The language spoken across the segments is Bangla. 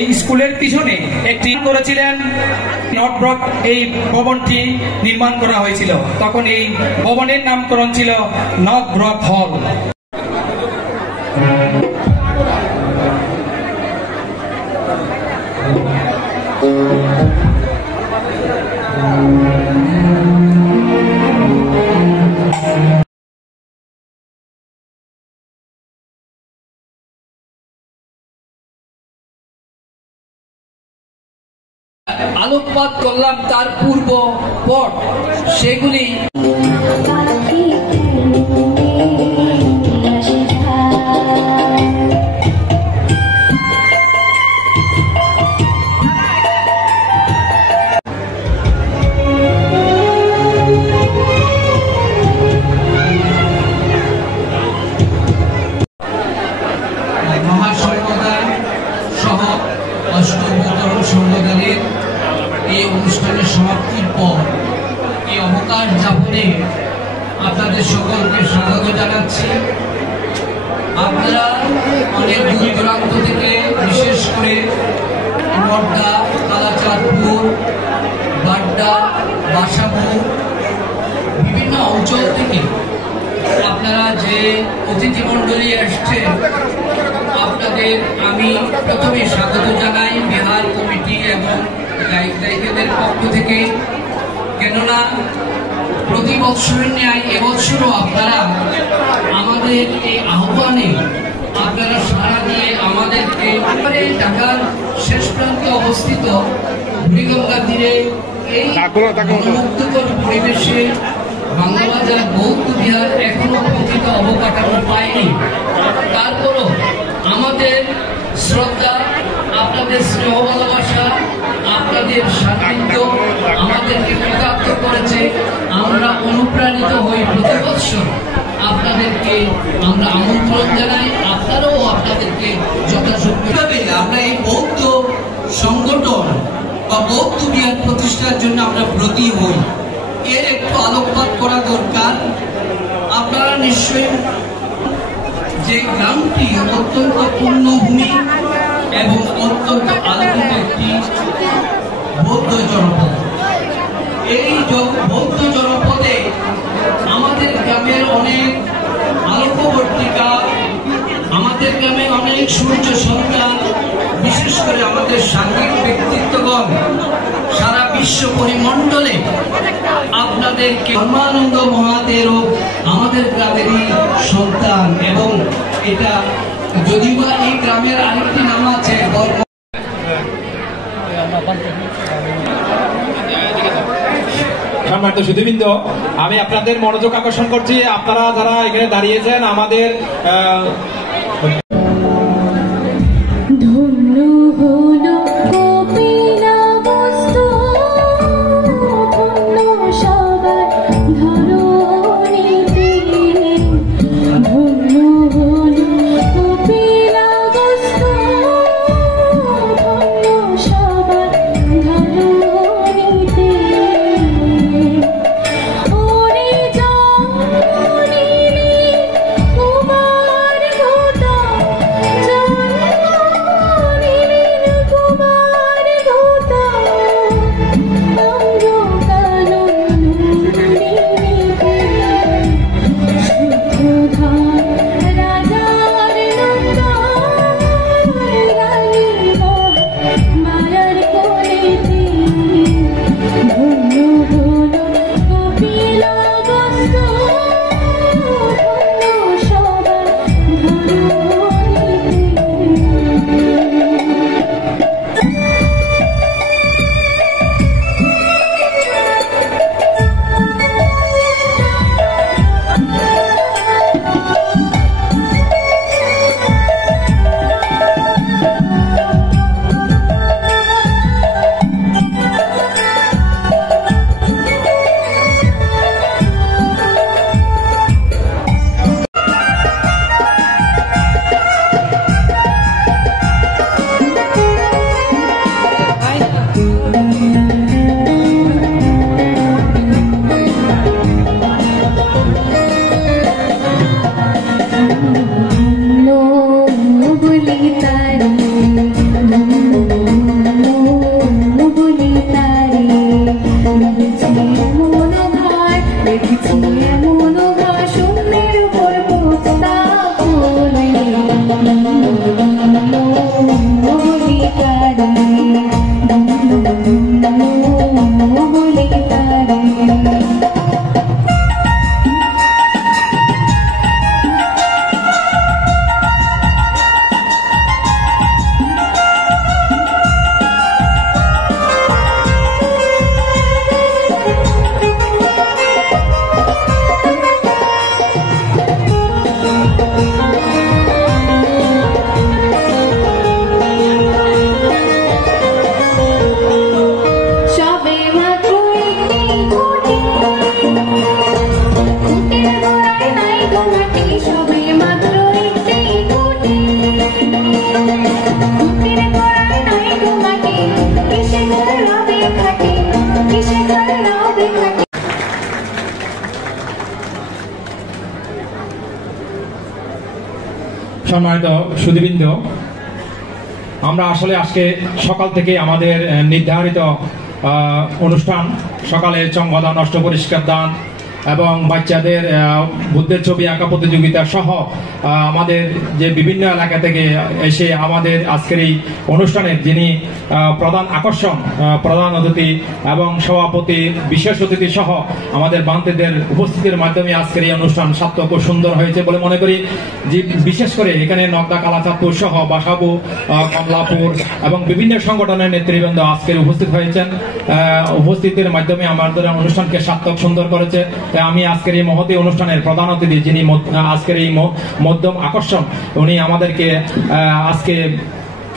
এই স্কুলের পিছনে একটি করেছিলেন নর্থ ব্লক। এই ভবনটি নির্মাণ করা হয়েছিল, তখন এই ভবনের নামকরণ ছিল নর্থ ব্লক হল। আলোকপাত করলাম তার পূর্ব পট, সেগুলি মহাসম্প্রদায় সহ অষ্টবতরণ সম্প্রদায়ের এই অনুষ্ঠানের সমাপ্তির পর এই অবকাশ যাপনে আপনাদের সকলকে স্বাগত জানাচ্ছি। আপনারা অনেক দূর দূরান্ত থেকে, বিশেষ করে নর্দা, কালাচাঁদপুর, বাড্ডা, বাসাপুর, বিভিন্ন অঞ্চল থেকে আপনারা যে অতিথিমণ্ডলী আসছেন, আপনাদের আমি প্রথমে স্বাগত জানাই বিহার কমিটি এবং গায়িকাদের পক্ষ থেকে। কেননা প্রতি বৎসরের ন্যায় এবছরও আপনারা আমাদের এই আহ্বানে আপনারা সাড়া দিয়ে আমাদেরকে ঢাকার শেষ প্রান্তে অবস্থিত বুড়িগঙ্গা তীরে এই মুক্তকর পরিবেশে বাংলাবাজার বৌদ্ধ বিহার এখনো প্রকৃত অবকাঠামো পায়নি। তারপরও আমাদের শ্রদ্ধা, আপনাদের স্নেহ ভালোবাসা, আপনাদের সান্নিধ্য আমাদেরকে কৃতার্থ করেছে। আমরা অনুপ্রাণিত হই প্রতি বৎসর আপনাদেরকে আমরা আমন্ত্রণ জানাই। আপনারাও আপনাদেরকে যথাযথভাবে আমরা এই বৌদ্ধ সংগঠন বা বৌদ্ধ বিহার প্রতিষ্ঠার জন্য আমরা ব্রতী হই। এর একটু আলোকপাত করা দরকার। আপনারা নিশ্চয়ই যে গ্রামটি অত্যন্ত পূর্ণভূমি এবং অত্যন্ত আলোকিত একটি বৌদ্ধ জনপদ। এই বৌদ্ধ জনপদে আমাদের গ্রামের অনেক আলোকবর্তিকা, আমাদের গ্রামে অনেক সূর্য সন্তান, বিশেষ করে আমাদের সাংঘিক ব্যক্তিত্বগণ সারা বিশ্ব পরিমণ্ডলে আপনাদেরকে ধর্মানন্দ মহাদেবও আমাদের গ্রামেরই সন্তান। এবং এটা যদিও বা এই গ্রামের আরেকটি নাম আছে সম্মানিত সুধীবৃন্দ, আমি আপনাদের মনোযোগ আকর্ষণ করছি। আপনারা যারা এখানে দাঁড়িয়েছেন, আমাদের সম্মানিত সুধীবৃন্দ, আমরা আসলে আজকে সকাল থেকে আমাদের নির্ধারিত অনুষ্ঠান, সকালে চংবাদান, অষ্ট পরিষ্কার দান এবং বাচ্চাদের বুদ্ধের ছবি আঁকা প্রতিযোগিতা সহ আমাদের যে বিভিন্ন এলাকা থেকে এসে আমাদের আজকের এই অনুষ্ঠানের যিনি প্রধান আকর্ষণ, প্রধান অতিথি এবং সভাপতি, বিশেষ অতিথি সহ আমাদের বান্তিদের উপস্থিতির মাধ্যমে আজকের এই অনুষ্ঠান সার্থক ও সুন্দর হয়েছে বলে মনে করি। যে বিশেষ করে এখানে নগদা, কালাচাঁদপুর সহ বাসাবু, কমলাপুর এবং বিভিন্ন সংগঠনের নেতৃবৃন্দ আজকের উপস্থিত হয়েছেন। উপস্থিতির মাধ্যমে আমাদের অনুষ্ঠানকে সার্থক সুন্দর করেছে। আমি আজকের এই মহতী অনুষ্ঠানের প্রধান অতিথি, যিনি আজকের এই মধ্যম আকর্ষণ, উনি আমাদেরকে আজকে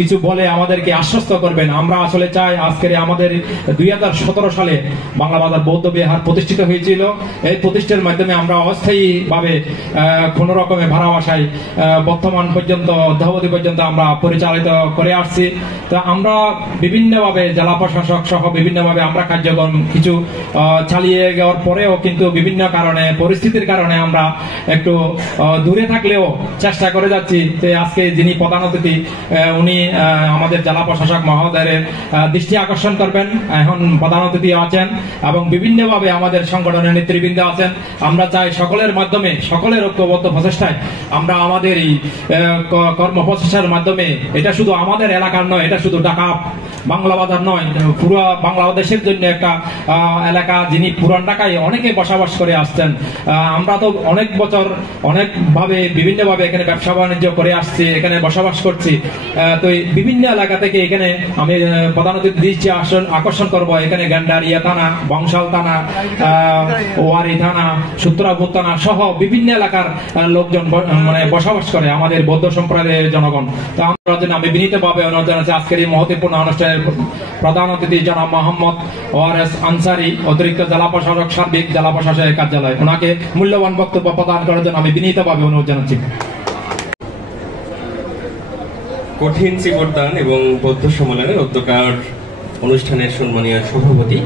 কিছু বলে আমাদেরকে আশ্বস্ত করবেন। আমরা আসলে চাই, আজকের আমাদের 2017 সালে বাংলা বাজার বৌদ্ধ বিহার প্রতিষ্ঠিত হয়েছিল। এই প্রতিষ্ঠার মাধ্যমে আমরা অস্থায়ীভাবে কোন রকমের ভাড়া বাসায় বর্তমান পর্যন্ত, অদ্যাবধি পর্যন্ত আমরা পরিচালিত করে আসছি। তো আমরা বিভিন্নভাবে জেলা প্রশাসক সহ বিভিন্নভাবে আমরা কার্যক্রম কিছু চালিয়ে যাওয়ার পরেও কিন্তু বিভিন্ন কারণে, পরিস্থিতির কারণে আমরা একটু দূরে থাকলেও চেষ্টা করে যাচ্ছি যে আজকে যিনি প্রধান অতিথি উনি আমাদের জেলা প্রশাসক মহোদয়ের দৃষ্টি আকর্ষণ করবেন। এখন প্রধান অতিথি আছেন এবং বিভিন্নভাবে আমাদের সংগঠনের নেতৃবৃন্দ আছেন। আমরা চাই সকলের মাধ্যমে, সকলের ঐক্যবদ্ধ প্রচেষ্টায় আমরা আমাদের এই কর্ম প্রচেষ্টার মাধ্যমে, এটা শুধু আমাদের এলাকার নয়, এটা শুধু ঢাকা বাংলা বাজার নয়, পুরো বাংলাদেশের জন্য একটা এলাকা, যিনি পুরান ঢাকায় অনেকে বসবাস করে আসছেন। আমরা তো অনেক বছর অনেকভাবে বিভিন্নভাবে এখানে ব্যবসা বাণিজ্য করে আসছি, এখানে বসবাস করছি। তো বিভিন্ন এলাকা থেকে এখানে আমি প্রধান অতিথি দৃষ্টি আকর্ষণ করবো। এখানে গান্ডারিয়া থানা, বংশাল থানা, ওয়ারি থানা, সূত্রাপুর থানা সহ বিভিন্ন এলাকার লোকজন মানে বসবাস করে আমাদের বৌদ্ধ সম্প্রদায়ের জনগণ। তো আমরা আমি বিনীতভাবে অনুরোধ জানাচ্ছি আজকের এই মহত্বপূর্ণ অনুষ্ঠানের প্রধান অতিথি জনাব মোহাম্মদ ওয়ারেস আনসারী, অতিরিক্ত জেলা প্রশাসক, সার্বিক জেলা প্রশাসকের কার্যালয়, ওনাকে মূল্যবান বক্তব্য প্রদান করার জন্য আমি বিনীতভাবে অনুরোধ জানাচ্ছি। কঠিন চিবরদান এবং বৌদ্ধ সম্মেলনের উদ্যোক্তার অনুষ্ঠানের সম্মানীয় সভাপতি,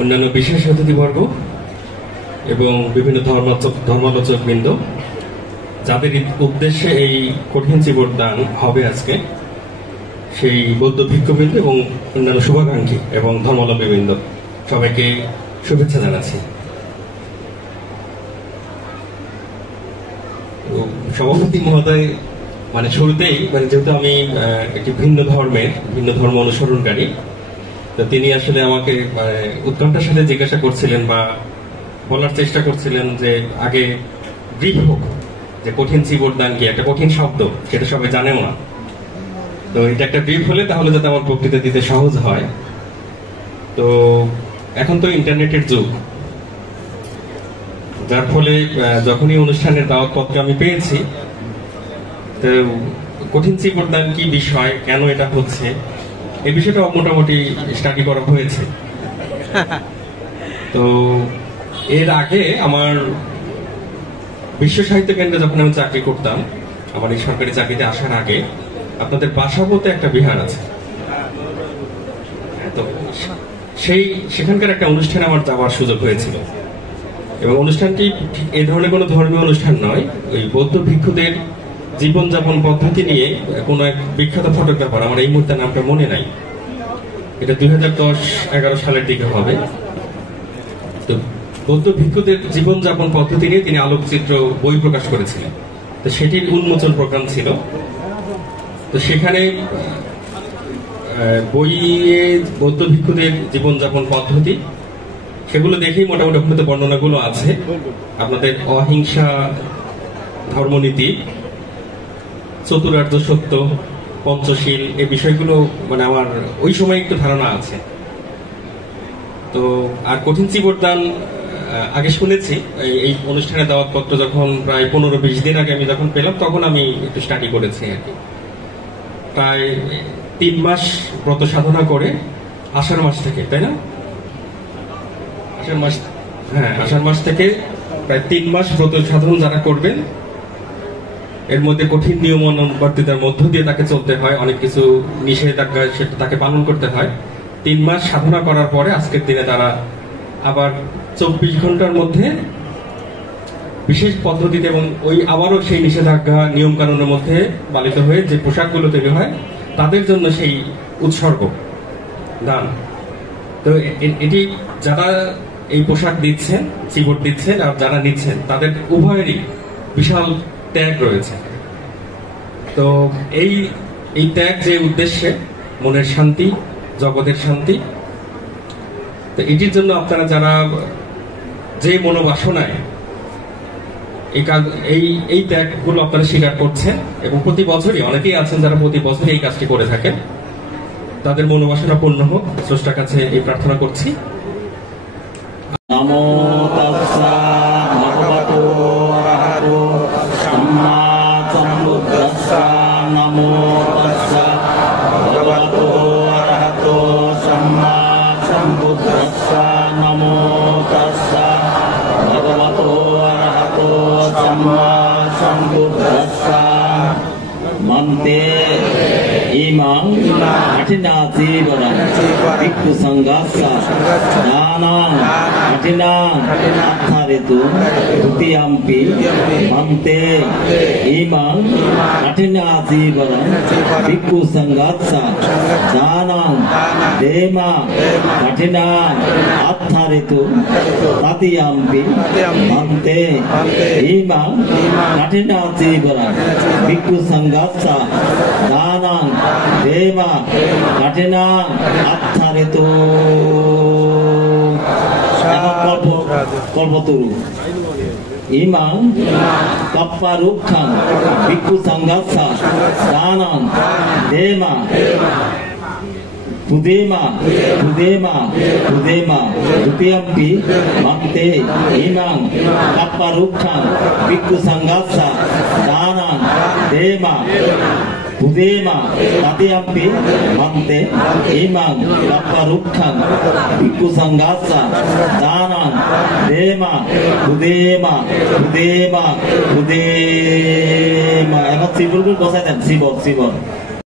অন্যান্য বিশেষ অতিথিবর্গ এবং বিভিন্ন ধর্মালোচক বৃন্দ, যাদের উদ্দেশ্যে এই কঠিন চিবরদান হবে আজকে, সেই বৌদ্ধ ভিক্ষুবৃন্দ এবং অন্যান্য শুভাকাঙ্ক্ষী এবং ধর্মাবলম্বীবৃন্দ, সবাইকে শুভেচ্ছা জানাচ্ছি। সভাপতি মহোদয় মানে শুরুতেই, মানে যেহেতু আমি একটি ভিন্ন ধর্ম অনুসরণকারী, তো তিনি আসলে আমাকে উৎকণ্ঠার সাথে জিজ্ঞাসা করছিলেন বা বলার চেষ্টা করছিলেন যে আগে ব্রিফ হোক, যে কঠিন চিবরদান কি, একটা কঠিন শব্দ, সেটা সবাই জানেও না। তো এটা একটা ব্রিফ হলে তাহলে যাতে আমার বক্তৃতা দিতে সহজ হয়। তো এখন তো ইন্টারনেটের যুগ, যার ফলে যখনই অনুষ্ঠানের দাওয়াতপত্র আমি পেয়েছি, তো কঠিন চিবরদান কি বিষয়, কেন এটা হচ্ছে, এই বিষয়টা মোটামুটি স্টাডি করা হয়েছে। তো এর আগে আমার বিশ্ব সাহিত্য কেন্দ্রে যখন আমি চাকরি করতাম, আমার এই সরকারি চাকরিতে আসার আগে, আপনাদের বাসাবোতে একটা বিহার আছে, তো সেখানকার একটা অনুষ্ঠানে আমার যাওয়ার সুযোগ হয়েছিল। এবং অনুষ্ঠানটি এই ধরনের কোনো ধর্মীয় অনুষ্ঠান নয়, ওই বৌদ্ধ ভিক্ষুদের জীবনযাপন পদ্ধতি নিয়ে কোন এক বিখ্যাত ফটোগ্রাফার, আমার এই মুহূর্তে নামটা মনে নাই, এটা 2010-11 সালের দিকে হবে। তো বৌদ্ধ ভিক্ষুদের জীবনযাপন পদ্ধতি নিয়ে তিনি আলোকচিত্র বই প্রকাশ করেছিলেন, তো সেটির উন্মোচন প্রোগ্রাম ছিল। তো সেখানে বইয়ে বৌদ্ধ ভিক্ষুদের জীবনযাপন পদ্ধতি, সেগুলো দেখেই মোটামুটি ওখানে বর্ণনাগুলো আছে। আপনাদের অহিংসা ধর্মনীতি, চতুরার্য সত্য, পঞ্চশীল, এই বিষয়গুলো মানে আমার ওই সময় একটু ধারণা আছে। তো আর কঠিন চিবরদান আগে শুনেছি, এই অনুষ্ঠানে দাওয়াতপত্র যখন প্রায় 15-20 দিন আগে আমি যখন পেলাম, তখন আমি একটু স্টাডি করেছি আর কি। প্রায় 3 মাস ব্রত সাধনা করে আষাঢ় মাস থেকে, তাই না? আষাঢ় মাস থেকে প্রায় 3 মাস ব্রত সাধন যারা করবেন, এর মধ্যে কঠিন নিয়মানুবর্তিতার মধ্য দিয়ে তাকে চলতে হয়, অনেক কিছু নিষেধাজ্ঞা সেটা তাকে পালন করতে হয়। 3 মাস সাধনা করার পরে আজকের দিনে তারা আবার 24 ঘন্টার মধ্যে বিশেষ পদ্ধতিতে এবং ওই আবারও সেই নিষেধাজ্ঞা নিয়ম কানুনের মধ্যে পালিত হয়ে যে পোশাকগুলো তৈরি হয় তাদের জন্য সেই উৎসর্গ দান। তো এটি যারা এই পোশাক দিচ্ছেন, চিবোর্ড দিচ্ছেন আর যারা নিচ্ছেন তাদের উভয়েরই বিশাল ত্যাগ রয়েছে। তো এই ত্যাগ যে উদ্দেশ্যে মনের শান্তি, জগতের শান্তি, তো এটির জন্য আপনারা যারা যে মনোবাসনায় এই ত্যাগগুলো আপনারা স্বীকার করছেন এবং প্রতি বছরই অনেকেই আছেন যারা প্রতি বছরই এই কাজটি করে থাকেন, তাদের মনোবাসনা পূর্ণ হোক, স্রষ্টার কাছে এই প্রার্থনা করছি। নমো তাস্সা ভগবতো অরহতো সাম্মা সম্বুদ্ধাস্সা। নমো তাস্সা ভগবতো অরহতো সাম্মা সম্বুদ্ধাস্সা। নমো তাস্সা ভগবতো অরহতো সাম্মা সম্বুদ্ধাস্সা। মন্তে ইমাং কঠিনাজীবনং ভিক্ষু সংঘাসা দানাং কঠিনাং আত্থারিতু দ্বিতীয়াম্পি মন্তে ইমাং কঠিনাজীবনং ভিক্ষু সংঘাসা দানাং দেমা কঠিনাং আত্থারিতু তৃতীয়াম্পি মন্তে ইমাং কঠিনাজীবনং ভিক্ষু সংঘাসা দানাং দেবা কাঠিনা আত্মারিত। কল্পতরু ইমাং কপ্পারুক্ষাং ভিক্ষু সংঘাসা দানাং দেমা পুদেমা পুদেমা পুদেমা দ্বিতীয়াম্পি মন্তে ইমাং কপ্পারুক্ষাং ভিক্ষু সংঘাসা দানাং দেমা পুদেমা তৃতীয়াম্পি মন্তে ইমাং কপ্পারুক্ষাং ভিক্ষু সংঘাসা দানাং দেমা পুদেমা পুদেমা পুদেমা। এবার শিবর বসাই দেন, শিবর শিবর।